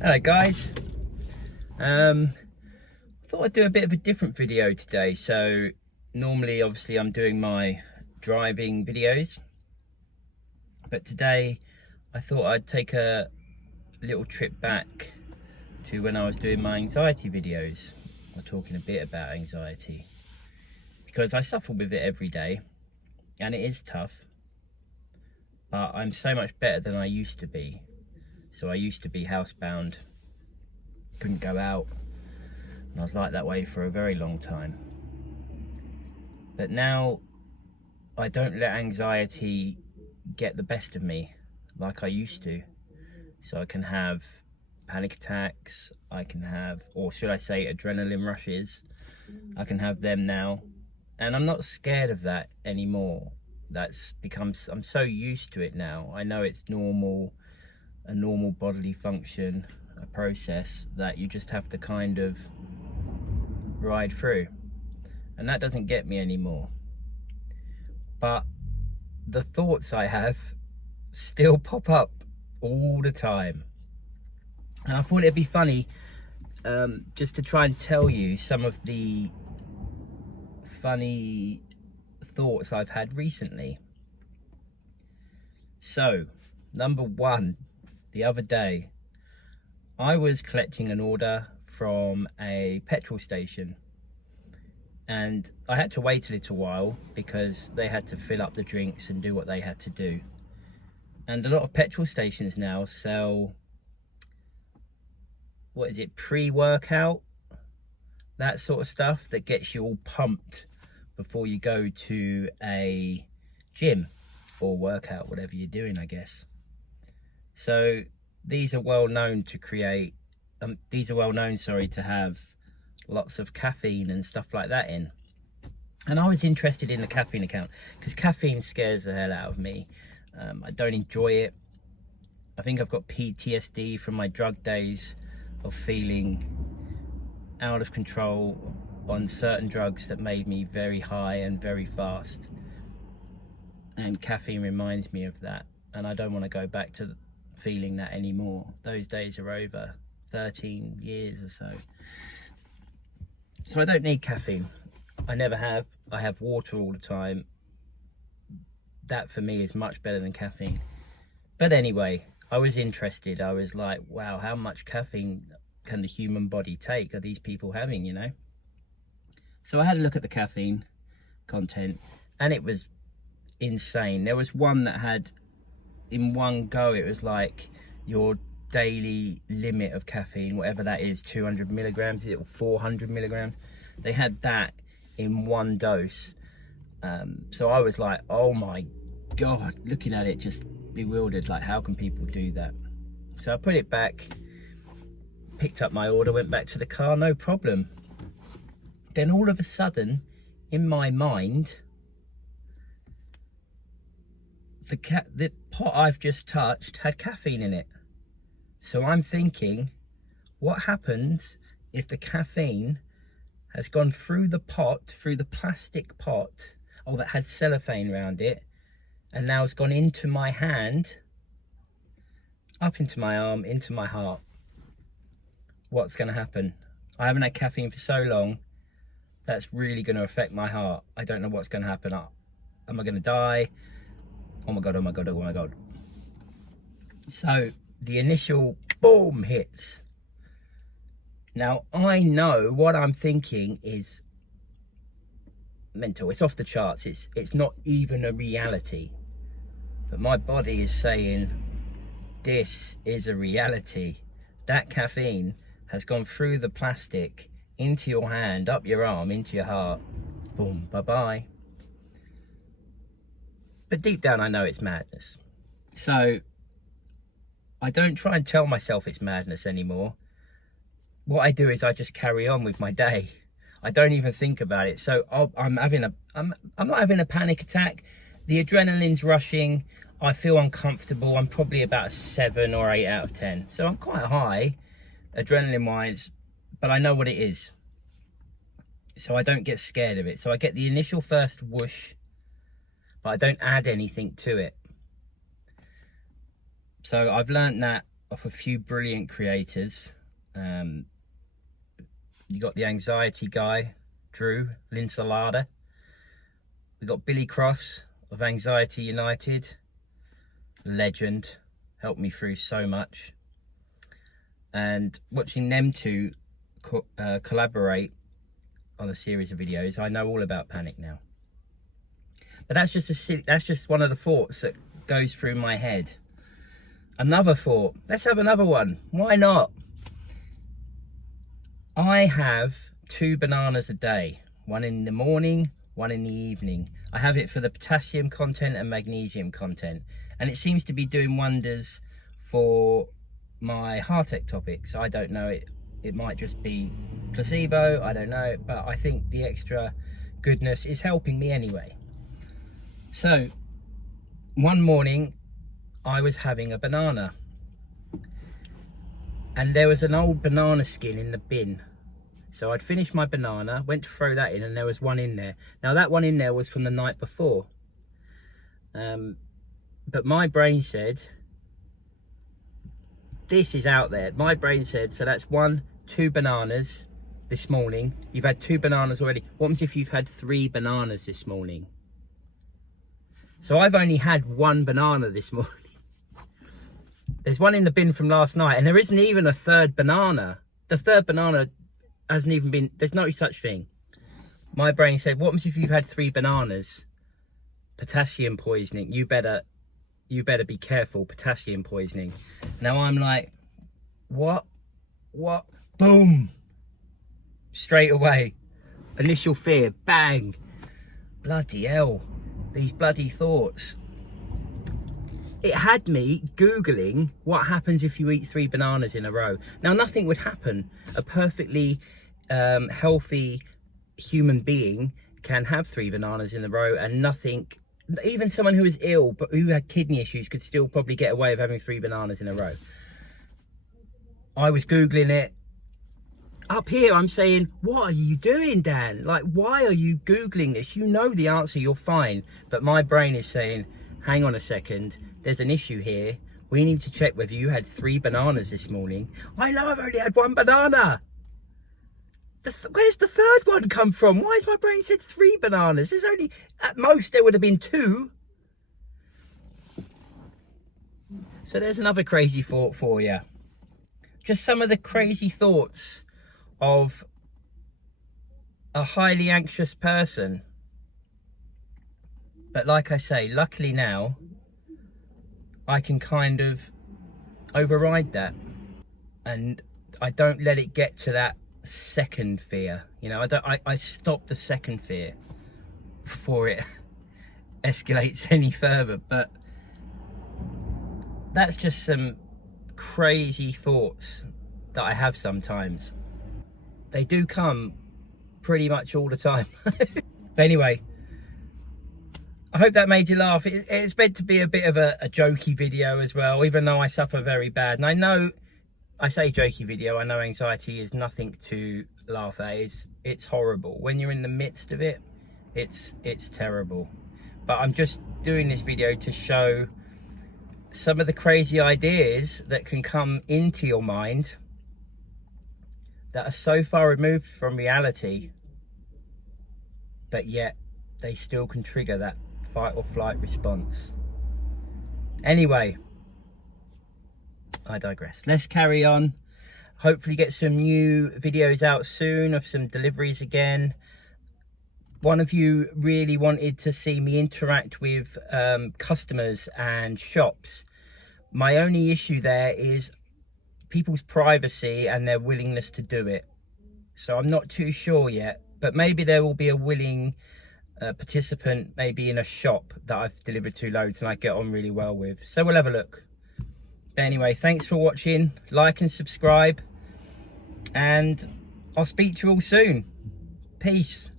Hello guys, thought I'd do a bit of a different video today. So normally obviously I'm doing my driving videos, but today I thought I'd take a little trip back to when I was doing my anxiety videos. I'm talking a bit about anxiety because I suffer with it every day and it is tough, but I'm so much better than I used to be. So I used to be housebound, couldn't go out, and I was like that way for a very long time. But now I don't let anxiety get the best of me like I used to. So I can have panic attacks, I can have, or should I say adrenaline rushes, I can have them now. And I'm not scared of that anymore. I'm so used to it now. I know it's normal, a normal bodily function, a process that you just have to kind of ride through, and that doesn't get me anymore. But the thoughts I have still pop up all the time, and I thought it'd be funny just to try and tell you some of the funny thoughts I've had recently. So number one, the other day I was collecting an order from a petrol station, and I had to wait a little while because they had to fill up the drinks and do what they had to do. And a lot of petrol stations now sell, what is it, pre-workout, that sort of stuff that gets you all pumped before you go to a gym or workout, whatever you're doing, I guess. So these are well known to create, to have lots of caffeine and stuff like that in. And I was interested in the caffeine account because caffeine scares the hell out of me. I don't enjoy it. I think I've got PTSD from my drug days of feeling out of control on certain drugs that made me very high and very fast. And caffeine reminds me of that. And I don't want to go back to feeling that anymore. Those days are over. 13 years or so. So I don't need caffeine. I never have. I have water all the time. That for me is much better than caffeine. But anyway, I was interested. I was like, wow, how much caffeine can the human body take? Are these people having, you know? So I had a look at the caffeine content and it was insane. There was one that had, in one go, it was like your daily limit of caffeine, whatever that is, 200 milligrams, is it 400 milligrams? They had that in one dose. So I was like, oh my God, looking at it just bewildered, like how can people do that? So I put it back, picked up my order, went back to the car, no problem. Then all of a sudden, in my mind, the pot I've just touched had caffeine in it. So I'm thinking, what happens if the caffeine has gone through the pot, through the plastic pot, that had cellophane around it, and now it's gone into my hand, up into my arm, into my heart? What's going to happen? I haven't had caffeine for so long. That's really going to affect my heart. I don't know what's going to happen. Am I going to die? Oh my God, oh my God, oh my God. So the initial boom hits. Now I know what I'm thinking is mental. It's off the charts. It's not even a reality. But my body is saying, this is a reality. That caffeine has gone through the plastic into your hand, up your arm, into your heart. Boom, bye-bye. But deep down, I know it's madness. So I don't try and tell myself it's madness anymore. What I do is I just carry on with my day. I don't even think about it. So I'm not having a panic attack. The adrenaline's rushing. I feel uncomfortable. I'm probably about a 7 or 8 out of 10. So I'm quite high, adrenaline-wise, but I know what it is. So I don't get scared of it. So I get the initial first whoosh, but I don't add anything to it. So I've learned that off a few brilliant creators. You got the anxiety guy, Drew Linsalada. We got Billy Cross of Anxiety United, legend, helped me through so much. And watching them two collaborate on a series of videos, I know all about panic now. But that's just one of the thoughts that goes through my head. Another thought, let's have another one. Why not? I have 2 bananas a day, one in the morning, one in the evening. I have it for the potassium content and magnesium content, and it seems to be doing wonders for my heart ectopics. I don't know, it might just be placebo, I don't know, but I think the extra goodness is helping me anyway. So one morning I was having a banana, and there was an old banana skin in the bin. So I'd finished my banana, went to throw that in, and there was one in there. Now that one in there was from the night before. But my brain said, this is out there. My brain said, so that's 2 bananas this morning. You've had 2 bananas already. What happens if you've had 3 bananas this morning? So I've only had 1 banana this morning. There's one in the bin from last night, and there isn't even a 3rd banana. The 3rd banana hasn't even been, there's no such thing. My brain said, what happens if you've had 3 bananas? Potassium poisoning. You better be careful, potassium poisoning. Now I'm like, what? Boom. Straight away. Initial fear, bang. Bloody hell. These bloody thoughts. It had me Googling what happens if you eat 3 bananas in a row. Now, nothing would happen. A perfectly healthy human being can have 3 bananas in a row and nothing. Even someone who is ill but who had kidney issues could still probably get away with having 3 bananas in a row. I was Googling it. Up here, I'm saying, what are you doing, Dan? Like, why are you Googling this? You know the answer, you're fine. But my brain is saying, hang on a second, there's an issue here. We need to check whether you had 3 bananas this morning. I know I've only had 1 banana. Where's the 3rd one come from? Why has my brain said 3 bananas? There's only, at most, there would have been 2. So there's another crazy thought for you. Just some of the crazy thoughts of a highly anxious person. But like I say, luckily now, I can kind of override that. And I don't let it get to that second fear. You know, I stop the second fear before it escalates any further. But that's just some crazy thoughts that I have sometimes. They do come pretty much all the time. But anyway, I hope that made you laugh. It's meant to be a bit of a jokey video as well, even though I suffer very bad. And I know, I say jokey video, I know anxiety is nothing to laugh at. It's horrible. When you're in the midst of it, it's terrible. But I'm just doing this video to show some of the crazy ideas that can come into your mind that are so far removed from reality, but yet they still can trigger that fight or flight response. Anyway, I digress. Let's carry on. Hopefully get some new videos out soon of some deliveries again. One of you really wanted to see me interact with customers and shops. My only issue there is people's privacy and their willingness to do it. So I'm not too sure yet, but maybe there will be a willing participant, maybe in a shop that I've delivered to loads and I get on really well with. So we'll have a look. But anyway, thanks for watching. Like and subscribe, and I'll speak to you all soon. Peace.